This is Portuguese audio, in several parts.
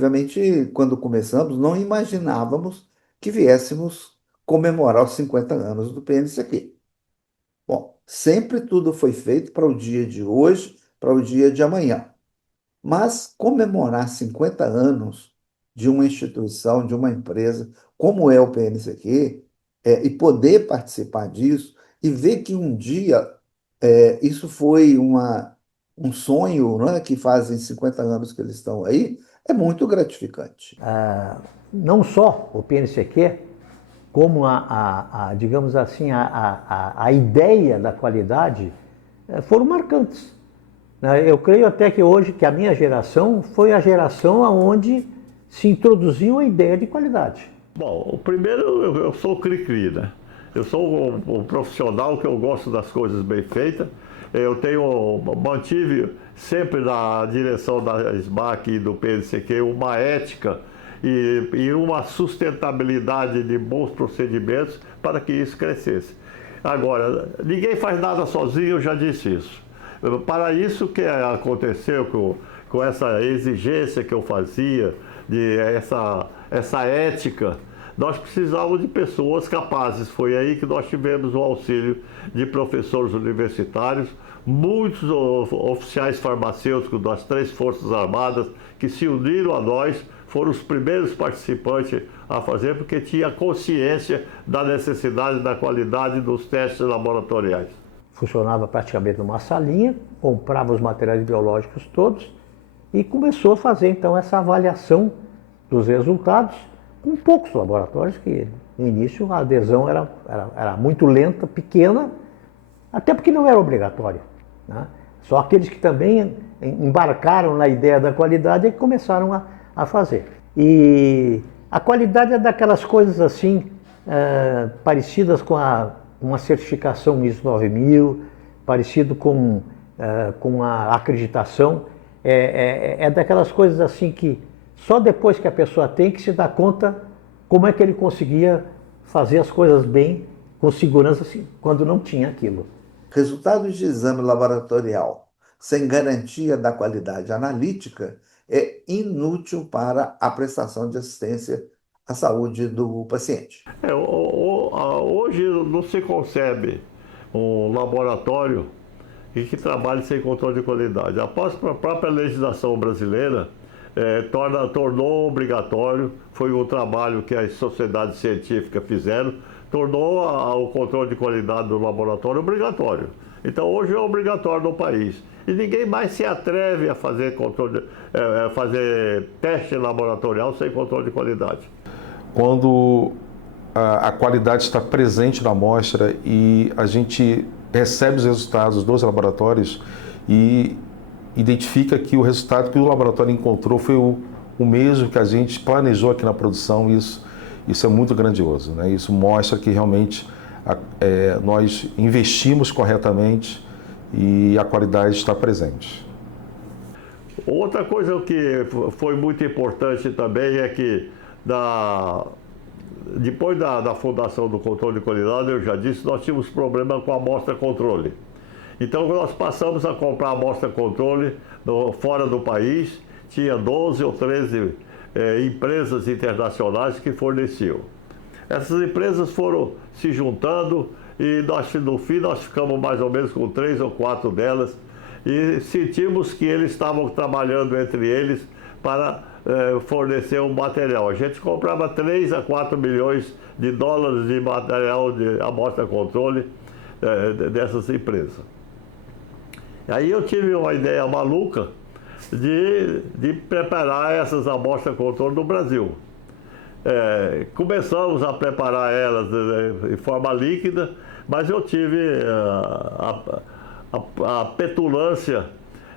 obviamente, quando começamos, não imaginávamos que viéssemos comemorar os 50 anos do PNCQ. Bom, sempre tudo foi feito para o dia de hoje, para o dia de amanhã. Mas comemorar 50 anos de uma instituição, de uma empresa, como é o PNCQ, e poder participar disso, e ver que um dia isso foi um sonho, né, que fazem 50 anos que eles estão aí, é muito gratificante. Não só o PNCQ, como digamos assim, a ideia da qualidade foram marcantes. Eu creio até que hoje, que a minha geração foi a geração onde se introduziu a ideia de qualidade. Bom, o primeiro, eu sou o cri-cri, né? Eu sou um profissional que eu gosto das coisas bem feitas. Mantive sempre na direção da SBAC e do PNCQ uma ética e uma sustentabilidade de bons procedimentos para que isso crescesse. Agora, ninguém faz nada sozinho, eu já disse isso. Para isso que aconteceu com essa exigência que eu fazia, essa ética, nós precisávamos de pessoas capazes. Foi aí que nós tivemos o auxílio de professores universitários, muitos oficiais farmacêuticos das 3 Forças Armadas que se uniram a nós, foram os primeiros participantes a fazer, porque tinha consciência da necessidade da qualidade dos testes laboratoriais. Funcionava praticamente numa salinha, comprava os materiais biológicos todos e começou a fazer então essa avaliação dos resultados com poucos laboratórios, que no início a adesão era muito lenta, pequena, até porque não era obrigatória, né? Só aqueles que também embarcaram na ideia da qualidade é que começaram a fazer. E a qualidade é daquelas coisas assim, parecidas com uma certificação ISO 9000, parecido com a acreditação. É daquelas coisas assim que só depois que a pessoa tem que se dá conta como é que ele conseguia fazer as coisas bem, com segurança, assim, quando não tinha aquilo. Resultados de exame laboratorial sem garantia da qualidade analítica é inútil para a prestação de assistência à saúde do paciente. Hoje não se concebe um laboratório que trabalhe sem controle de qualidade. Após a própria legislação brasileira, tornou obrigatório, foi um trabalho que as sociedades científicas fizeram, tornou o controle de qualidade do laboratório obrigatório. Então hoje é obrigatório no país. E ninguém mais se atreve a fazer fazer teste laboratorial sem controle de qualidade. Quando a qualidade está presente na amostra e a gente recebe os resultados dos laboratórios e identifica que o resultado que o laboratório encontrou foi o mesmo que a gente planejou aqui na produção, isso é muito grandioso, né? Isso mostra que realmente nós investimos corretamente e a qualidade está presente. Outra coisa que foi muito importante também é que depois da fundação do controle de qualidade, eu já disse, nós tínhamos problema com a amostra controle. Então nós passamos a comprar amostra controle fora do país, tinha 12 ou 13 empresas internacionais que forneciam. Essas empresas foram se juntando e no fim nós ficamos mais ou menos com 3 ou 4 delas e sentimos que eles estavam trabalhando entre eles para fornecer um material. A gente comprava 3 a 4 milhões de dólares de material de amostra controle dessas empresas. Aí eu tive uma ideia maluca de preparar essas amostras controle no Brasil. Começamos a preparar elas em forma líquida, mas eu tive a petulância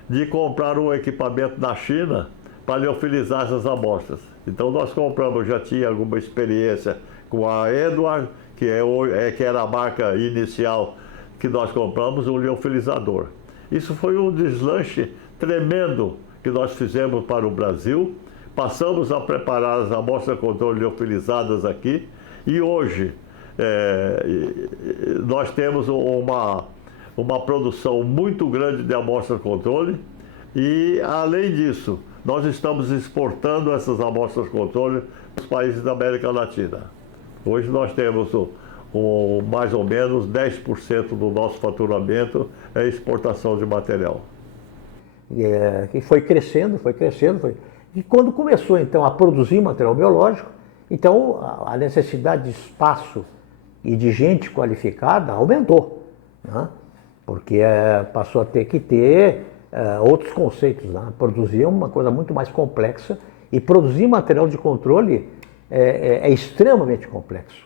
de comprar um equipamento na China para liofilizar essas amostras. Então nós compramos, já tinha alguma experiência com a Edward, que era a marca inicial que nós compramos, um liofilizador. Isso foi um deslanche tremendo que nós fizemos para o Brasil. Passamos a preparar as amostras controle liofilizadas aqui e hoje nós temos uma produção muito grande de amostra controle e, além disso, nós estamos exportando essas amostras controle para os países da América Latina. Hoje nós temos mais ou menos 10% do nosso faturamento é exportação de material. E foi crescendo. E quando começou então a produzir material biológico, então a necessidade de espaço e de gente qualificada aumentou, né? Porque passou a ter que ter outros conceitos, né? Produzir é uma coisa muito mais complexa e produzir material de controle é extremamente complexo.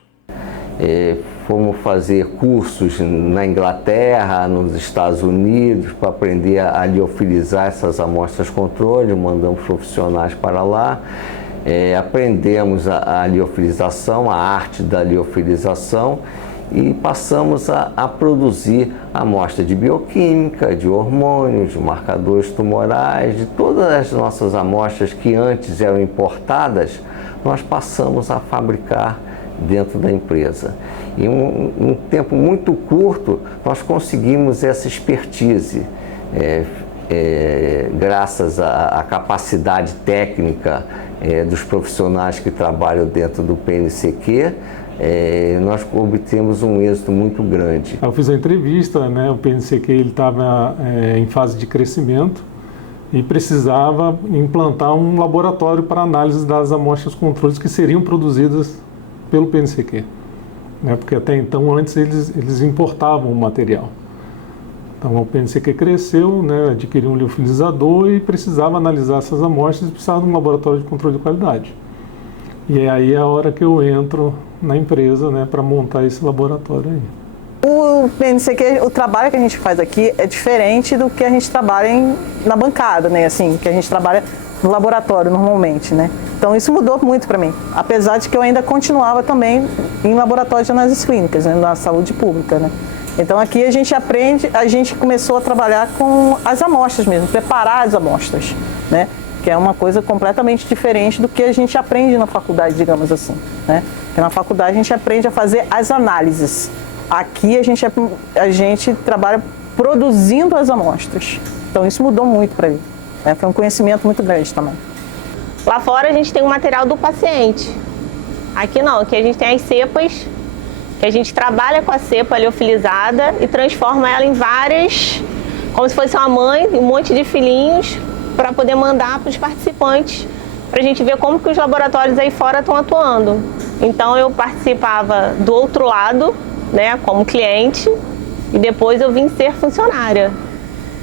Fomos fazer cursos na Inglaterra, nos Estados Unidos, para aprender a liofilizar essas amostras controle, mandamos profissionais para lá. Aprendemos a liofilização, a arte da liofilização e passamos a produzir amostra de bioquímica, de hormônios, de marcadores tumorais, de todas as nossas amostras que antes eram importadas, nós passamos a fabricar dentro da empresa. Em um tempo muito curto, nós conseguimos essa expertise, graças à capacidade técnica dos profissionais que trabalham dentro do PNCQ, nós obtemos um êxito muito grande. Eu fiz a entrevista, né? O PNCQ estava em fase de crescimento e precisava implantar um laboratório para análise das amostras controles que seriam produzidas pelo PNCQ, né? Porque até então, antes, eles importavam o material. Então, o PNCQ cresceu, né? Adquiriu um liofilizador e precisava analisar essas amostras e precisava de um laboratório de controle de qualidade. E aí é a hora que eu entro na empresa, né, para montar esse laboratório aí. O PNCQ, o trabalho que a gente faz aqui é diferente do que a gente trabalha na bancada, né? Assim, que a gente trabalha no laboratório normalmente, né? Então isso mudou muito para mim, apesar de que eu ainda continuava também em laboratório de análises clínicas, né, na saúde pública, né? Então aqui a gente começou a trabalhar com as amostras mesmo, preparar as amostras, né? Que é uma coisa completamente diferente do que a gente aprende na faculdade, digamos assim, né? Porque na faculdade a gente aprende a fazer as análises. Aqui a gente trabalha produzindo as amostras. Então isso mudou muito para mim, né? Foi um conhecimento muito grande também. Lá fora a gente tem o material do paciente. Aqui não, aqui a gente tem as cepas, que a gente trabalha com a cepa liofilizada e transforma ela em várias, como se fosse uma mãe, um monte de filhinhos, para poder mandar para os participantes, para a gente ver como que os laboratórios aí fora estão atuando. Então eu participava do outro lado, né, como cliente, e depois eu vim ser funcionária.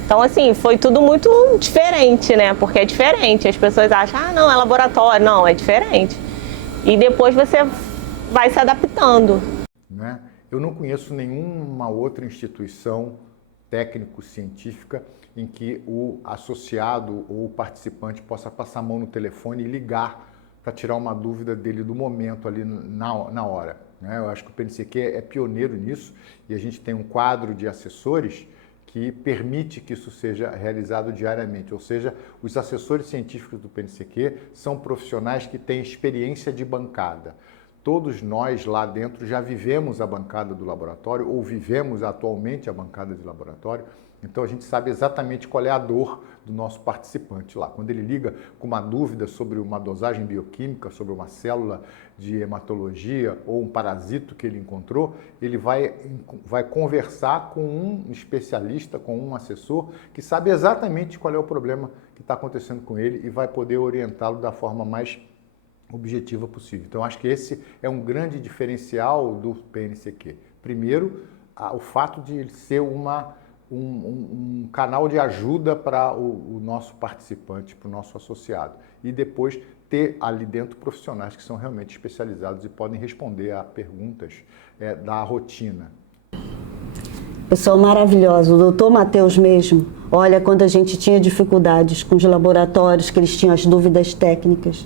Então, assim, foi tudo muito diferente, né? Porque é diferente. As pessoas acham, não, é laboratório. Não, é diferente. E depois você vai se adaptando. Né? Eu não conheço nenhuma outra instituição técnico-científica em que o associado ou o participante possa passar a mão no telefone e ligar para tirar uma dúvida dele do momento ali na hora. Né? Eu acho que o PNCQ é pioneiro nisso e a gente tem um quadro de assessores que permite que isso seja realizado diariamente, ou seja, os assessores científicos do PNCQ são profissionais que têm experiência de bancada. Todos nós lá dentro já vivemos a bancada do laboratório ou vivemos atualmente a bancada de laboratório, então a gente sabe exatamente qual é a dor do nosso participante lá. Quando ele liga com uma dúvida sobre uma dosagem bioquímica, sobre uma célula de hematologia ou um parasito que ele encontrou, ele vai conversar com um especialista, com um assessor que sabe exatamente qual é o problema que está acontecendo com ele e vai poder orientá-lo da forma mais objetiva possível. Então, acho que esse é um grande diferencial do PNCQ. Primeiro, o fato de ele ser um canal de ajuda para o nosso participante, para o nosso associado. E depois ter ali dentro profissionais que são realmente especializados e podem responder a perguntas da rotina. Pessoal maravilhosa, o doutor Matheus mesmo, olha, quando a gente tinha dificuldades com os laboratórios, que eles tinham as dúvidas técnicas,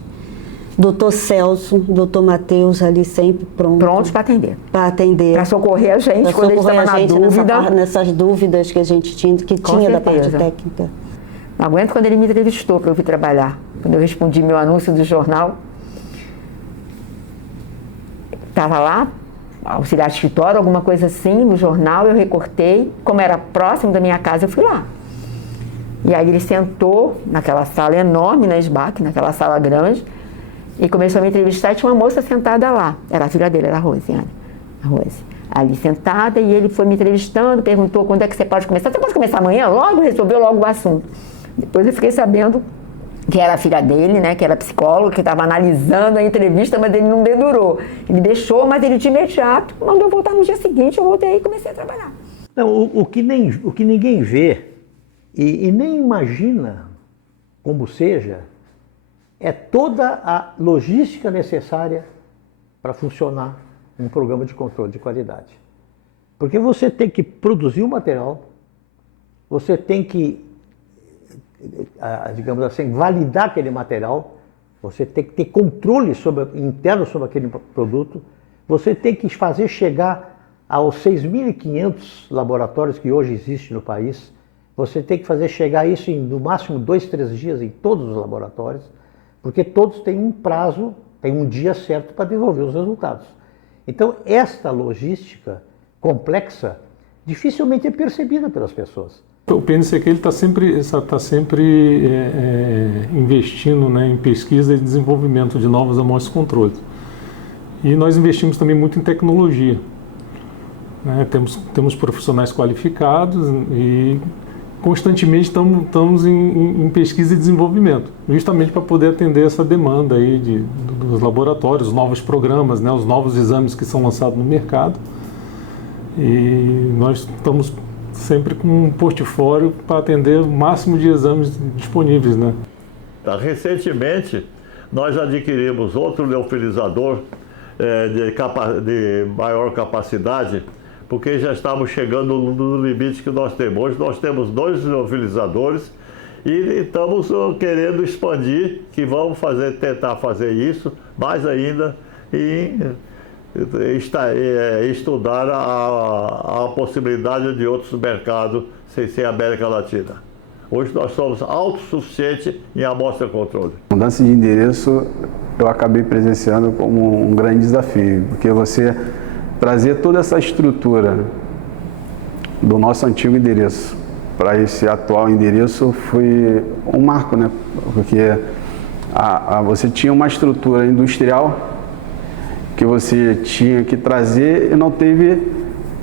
doutor Celso, doutor Matheus ali sempre prontos para atender. Para atender. Para socorrer a gente quando a gente estava na dúvida. Nessas dúvidas que a gente tinha da parte técnica. Não aguento quando ele me entrevistou para eu vir trabalhar. Quando eu respondi meu anúncio do jornal, estava lá, auxiliar de escritório, alguma coisa assim, no jornal, eu recortei. Como era próximo da minha casa, eu fui lá. E aí ele sentou naquela sala enorme na SBAC, naquela sala grande, e começou a me entrevistar. E tinha uma moça sentada lá, era a filha dele, era a Rosiane, a Rose, ali sentada, e ele foi me entrevistando, perguntou quando é que você pode começar. Você pode começar amanhã? Logo, resolveu logo o assunto. Depois eu fiquei sabendo que era a filha dele, né, que era psicólogo, que estava analisando a entrevista, mas ele não dedurou. Ele deixou, mas ele de imediato mandou voltar no dia seguinte. Eu voltei e comecei a trabalhar. Não, o que ninguém vê e nem imagina como seja, é toda a logística necessária para funcionar um programa de controle de qualidade. Porque você tem que produzir o material, você tem que, digamos assim, validar aquele material, você tem que ter controle interno sobre aquele produto, você tem que fazer chegar aos 6.500 laboratórios que hoje existem no país, você tem que fazer chegar isso em, no máximo, 2, 3 dias em todos os laboratórios, porque todos têm um prazo, têm um dia certo para desenvolver os resultados. Então, esta logística complexa dificilmente é percebida pelas pessoas. O PNCQ está sempre investindo, né, em pesquisa e desenvolvimento de novas amostras de controle. E nós investimos também muito em tecnologia. Né? Temos profissionais qualificados e constantemente estamos em pesquisa e desenvolvimento, justamente para poder atender essa demanda aí dos laboratórios, os novos programas, né, os novos exames que são lançados no mercado. E nós estamos sempre com um portfólio para atender o máximo de exames disponíveis, né? Recentemente, nós adquirimos outro liofilizador de maior capacidade, porque já estamos chegando no limite que nós temos. Hoje nós temos 2 liofilizadores e estamos querendo expandir, que vamos tentar fazer isso mais ainda e estudar a possibilidade de outros mercados sem ser América Latina. Hoje nós somos autossuficientes em amostra controle. A mudança de endereço eu acabei presenciando como um grande desafio, porque você trazer toda essa estrutura do nosso antigo endereço para esse atual endereço foi um marco, né? Porque você tinha uma estrutura industrial que você tinha que trazer e não teve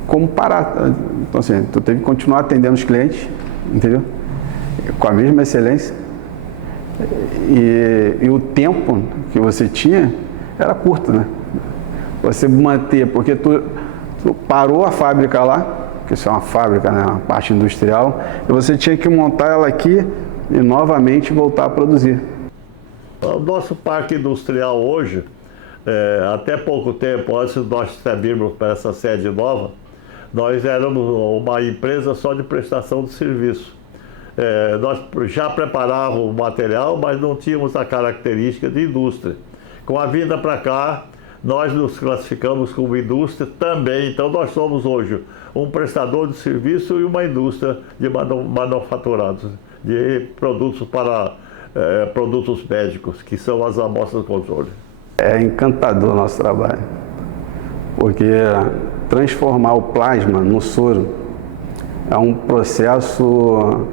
como parar. Então, assim, tu teve que continuar atendendo os clientes, entendeu? Com a mesma excelência. E o tempo que você tinha era curto, né? Você manter, porque tu parou a fábrica lá, que isso é uma fábrica, né, uma parte industrial, e você tinha que montar ela aqui e novamente voltar a produzir. O nosso parque industrial hoje, até pouco tempo, antes de nós virmos para essa sede nova, nós éramos uma empresa só de prestação de serviço. Nós já preparávamos o material, mas não tínhamos a característica de indústria. Com a vinda para cá, nós nos classificamos como indústria também. Então, nós somos hoje um prestador de serviço e uma indústria de manufaturados, de produtos para produtos médicos, que são as amostras de controle. É encantador o nosso trabalho, porque transformar o plasma no soro é um processo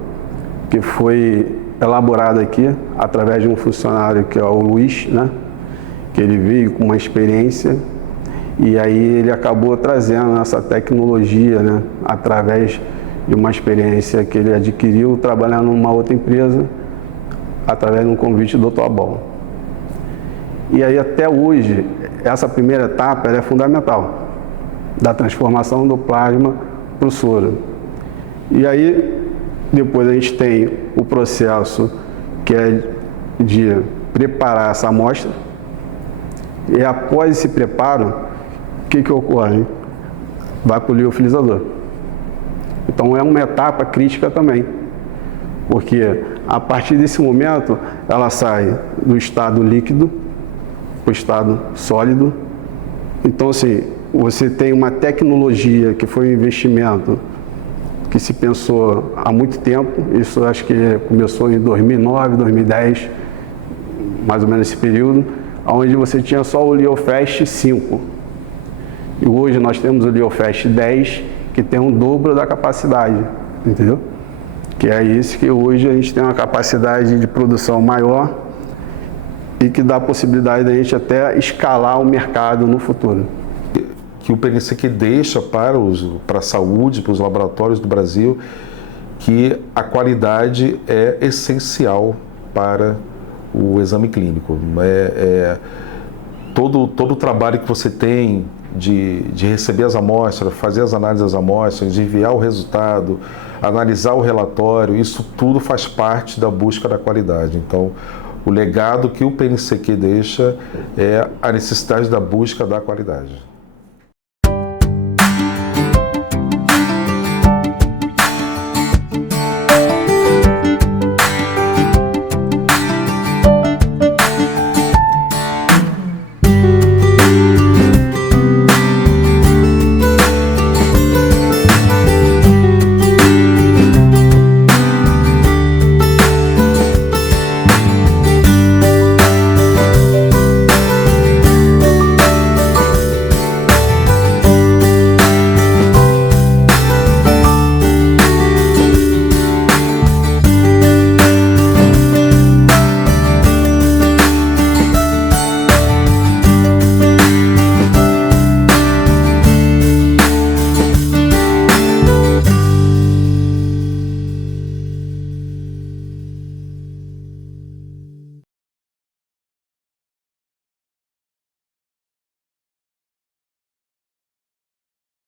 que foi elaborado aqui através de um funcionário que é o Luiz, né? Que ele veio com uma experiência e aí ele acabou trazendo essa tecnologia, né? Através de uma experiência que ele adquiriu trabalhando numa outra empresa, através de um convite do Dr. Abol. E aí até hoje, essa primeira etapa ela é fundamental, da transformação do plasma para o soro. E aí, depois a gente tem o processo que é de preparar essa amostra, e após esse preparo, o que ocorre? Vai para o liofilizador. Então é uma etapa crítica também, porque a partir desse momento ela sai do estado líquido para o estado sólido. Então, assim, você tem uma tecnologia que foi um investimento que se pensou há muito tempo. Isso acho que começou em 2009, 2010, mais ou menos esse período, onde você tinha só o Liofast 5. E hoje nós temos o Liofast 10, que tem um dobro da capacidade, entendeu? que é isso que hoje a gente tem uma capacidade de produção maior e que dá a possibilidade da gente até escalar o mercado no futuro. Que o PNCQ deixa para a saúde, para os laboratórios do Brasil, que a qualidade é essencial para o exame clínico. Todo o trabalho que você tem de receber as amostras, fazer as análises das amostras, enviar o resultado, analisar o relatório, isso tudo faz parte da busca da qualidade. Então, o legado que o PNCQ deixa é a necessidade da busca da qualidade.